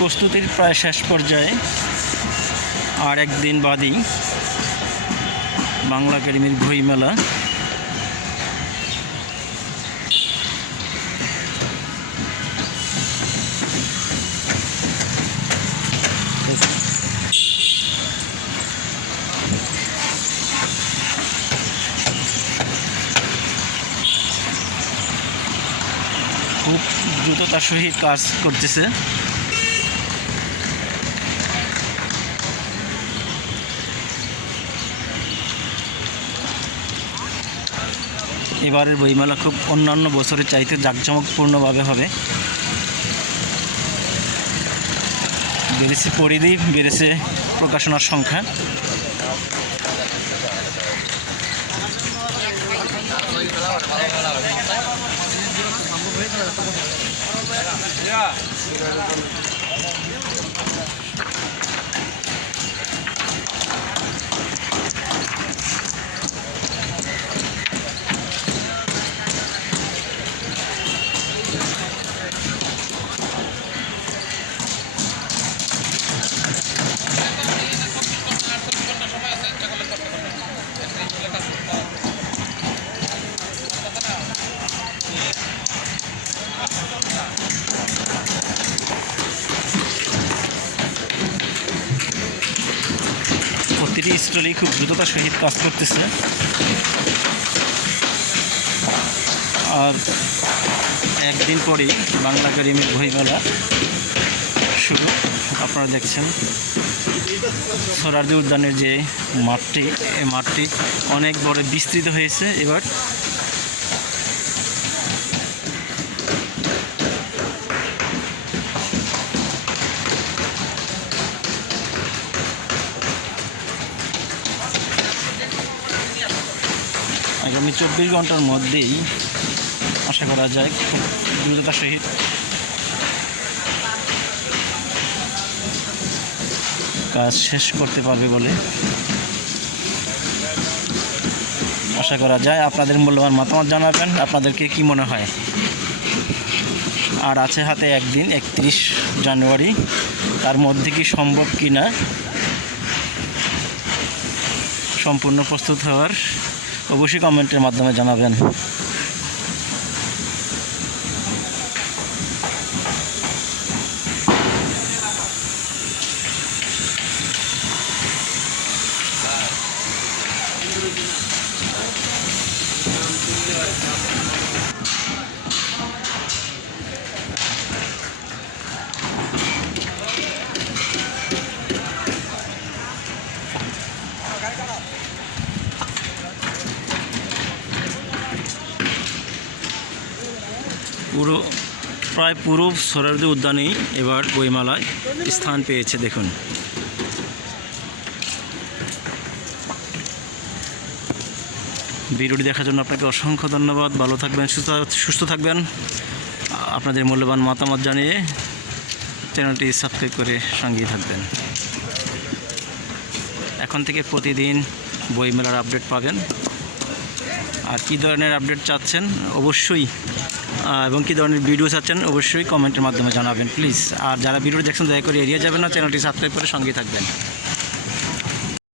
প্রস্তুতির প্রায় শেষ পর্যায়ে আর একদিন বাদই বাংলা একাডেমির বই মেলা। খুব দ্রুততার সহিত কাজ করতেছে। এবারের বইমেলা খুব অন্যান্য বছরের চাইতে জাঁকজমকপূর্ণভাবে হবে। বেড়েছে পরিধি বেড়েছে প্রকাশনার সংখ্যা। প্রতিটি স্টোরি খুব দ্রুততার সহিত কাজ করতেছে। আর একদিন পরেই বাংলা একাডেমির বইমেলা শুরু। আপনারা দেখছেন সোরারদি উদ্যানের যে মাঠটি, এই মাঠটি অনেক বড় বিস্তৃত হয়েছে। এবার আগামী চব্বিশ ঘণ্টার মধ্যেই আশা করা যায় খুব দ্রুততার সহিত কাজ শেষ করতে পারবে বলে আশা করা যায়। আপনাদের মূল্যবান মতামত জানাবেন। আপনাদেরকে কি মনে হয়? আর আছে হাতে একদিন, একত্রিশ জানুয়ারি। তার মধ্যে কি সম্ভব কি না সম্পূর্ণ প্রস্তুত হওয়ার অবশ্যই কমেন্টের মাধ্যমে জানাবেন। পুরো, প্রায় পুরো সরারদি উদ্যানেই এবার বইমেলায় স্থান পেয়েছে, দেখুন। ভিডিওটি দেখার জন্য আপনাকে অসংখ্য ধন্যবাদ। ভালো থাকবেন, সুস্থ সুস্থ থাকবেন। আপনাদের মূল্যবান মতামত জানিয়ে চ্যানেলটি সাবস্ক্রাইব করে সঙ্গেই থাকবেন। এখন থেকে প্রতিদিন বইমেলার আপডেট পাবেন। আর কী ধরনের আপডেট চাচ্ছেন? অবশ্যই এবং কী ধরনের ভিডিও চাচ্ছেন অবশ্যই কমেন্টের মাধ্যমে জানাবেন প্লিজ আর যারা ভিডিও দেখছেন, দয়া করে এড়িয়ে যাবেন না, চ্যানেলটি সাবস্ক্রাইব করে সঙ্গে থাকবেন।